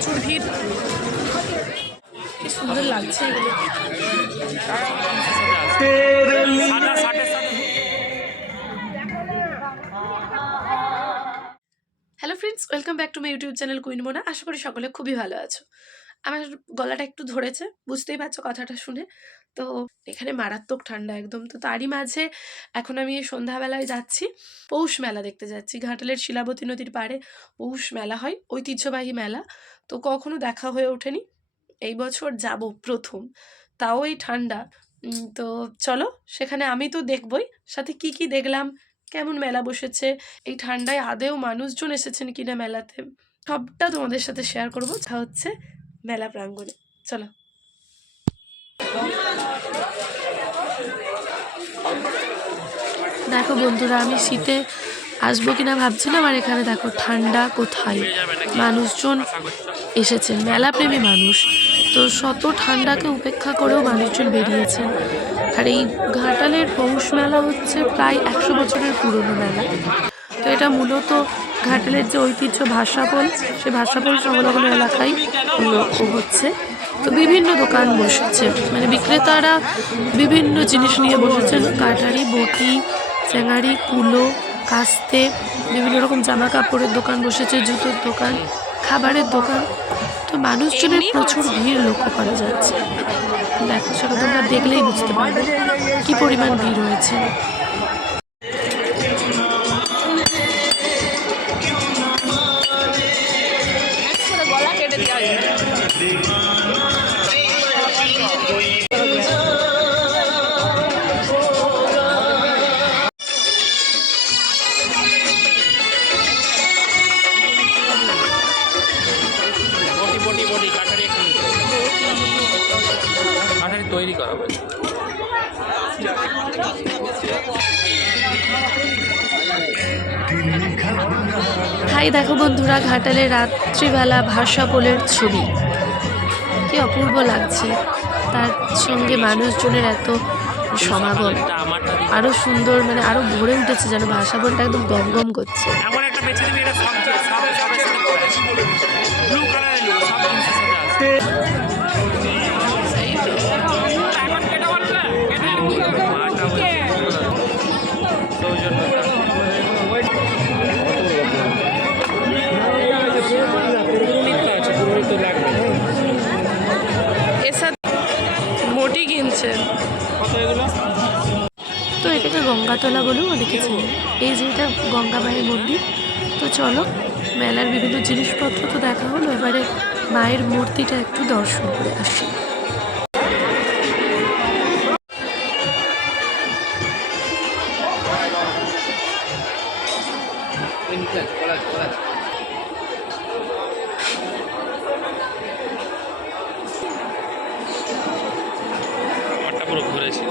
প্রচুর ভিড়। কি সুন্দর লাগছে hello friends welcome back to my YouTube channel queen Mona আশা করি সকলে খুবই ভালো আছো। আমার গলাটা একটু ধরেছে, বুঝতেই পারছ কথাটা শুনে। তো এখানে মারাত্মক ঠান্ডা একদম। তো তারই মাঝে এখন আমি সন্ধ্যাবেলায় যাচ্ছি, পৌষ মেলা দেখতে যাচ্ছি। ঘাটালের শিলাবতী নদীর পাড়ে পৌষ মেলা হয়, ঐতিহ্যবাহী মেলা। তো কখনো দেখা হয়ে ওঠেনি। এই বছর যাব প্রথম, তাও এই ঠান্ডা। তো চলো, সেখানে আমি তো দেখবই। সাথে কি কি দেখলাম? কেমন মেলা বসেছে? এই ঠান্ডায় আদেও মানুষজন এসেছেন কিনা মেলাতে? সবটা তোমাদের সাথে শেয়ার করব। যা হচ্ছে মেলা প্রাঙ্গণে। চলো। দেখো বন্ধুরা, আমি শীতে আসব কিনা ভাবছিলাম, আর এখানে দেখো ঠান্ডা কোথায়? মানুষজন এসেছেন মেলাপ্রেমী মানুষ। তো শত ঠান্ডাকে উপেক্ষা করেও মানুষজন বেরিয়েছেন। আর এই ঘাটালের পৌষ মেলা হচ্ছে প্রায় একশো বছরের পুরনো মেলা। তো এটা মূলত ঘাটালের যে ঐতিহ্য ভাষাপোল সেই ভাষাপোল সংলগ্ন এলাকায় হচ্ছে। তো বিভিন্ন দোকান বসেছে। মানে বিক্রেতারা বিভিন্ন জিনিস নিয়ে বসেছেন। কাটারি, বটি চেঙারি কুলো কাস্তে বিভিন্ন রকম জামা কাপড়ের দোকান বসেছে জুতোর দোকান খাবারের দোকান। তো মানুষজনের প্রচুর ভিড় লক্ষ্য করা যাচ্ছে। দেখো সেটা তোমরা দেখলেই বুঝতে পারবে। কি পরিমাণ ভিড় হয়েছে তৈরি করা হবে হাই দেখো বন্ধুরা ঘাটালে রাত্রিবেলা ভাষা পোলের ছবি। কি অপূর্ব লাগছে। তার সঙ্গে মানুষজনের এত সমাগম। আরও সুন্দর মানে আরও ভরে উঠেছে যেন ভাষা বলটা একদম গমগম করছে। এমন একটা বেছে এটা সব সব সবের ব্লু কালারের সব গঙ্গাতলা বলেও চেনে এই যে এটা গঙ্গা মায়ের মন্দির। তো চলো, মেলার বিভিন্ন জিনিসপত্র তো দেখা হলো, এবারে মায়ের মূর্তিটা একটু দর্শন করে আসি। ঘুরেছিল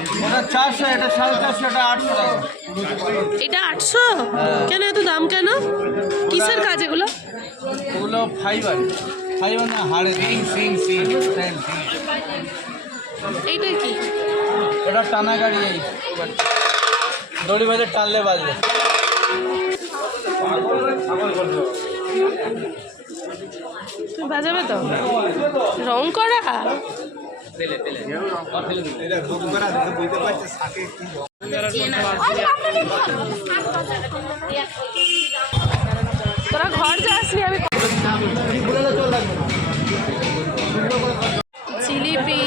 এটা এটা আটশো এটা কেন এত দাম কেন? কিসের কাজ এগুলো? ওগুলো ফাইবার। ফাইবার না হাড়ে। সিং সিং সিং এইটা কি? ওটা টানা গাড়ি। এই দড়ি বেঁধে টানলে বাজবে তুমি বাজাবে তো? রং করা? তোরা ঘর যাসনি আমি জিলিপি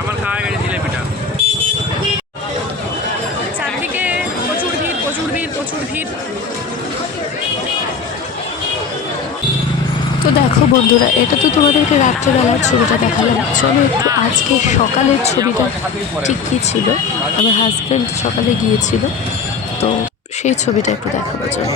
আমার খাওয়া গেছে জিলেপিটা চারদিকে প্রচুর ভিড় প্রচুর ভিড়। তো দেখো বন্ধুরা এটা তো তোমাদেরকে রাত্রেবেলার ছবিটা দেখালাম। চলো একটু আজকে সকালের ছবিটা ঠিক কী ছিল? আমার হাজব্যান্ড সকালে গিয়েছিল তো সেই ছবিটা একটু দেখাবো চলো।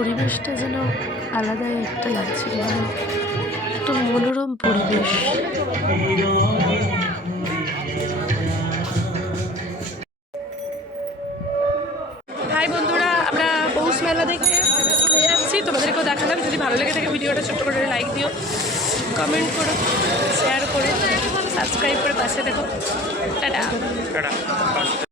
পরিবেশটা যেন আলাদাই একটা লাগছিল মানে একটা মনোরম পরিবেশ। হাই বন্ধুরা আমরা পৌষ মেলা দেখে চলে যাচ্ছি। তোমাদেরকেও দেখালাম যদি ভালো লেগে থাকে ভিডিওটা ছোট্ট করে লাইক দিও কমেন্ট করো শেয়ার করে সাবস্ক্রাইব করে পাশে দেখো। টাটা। টাটা।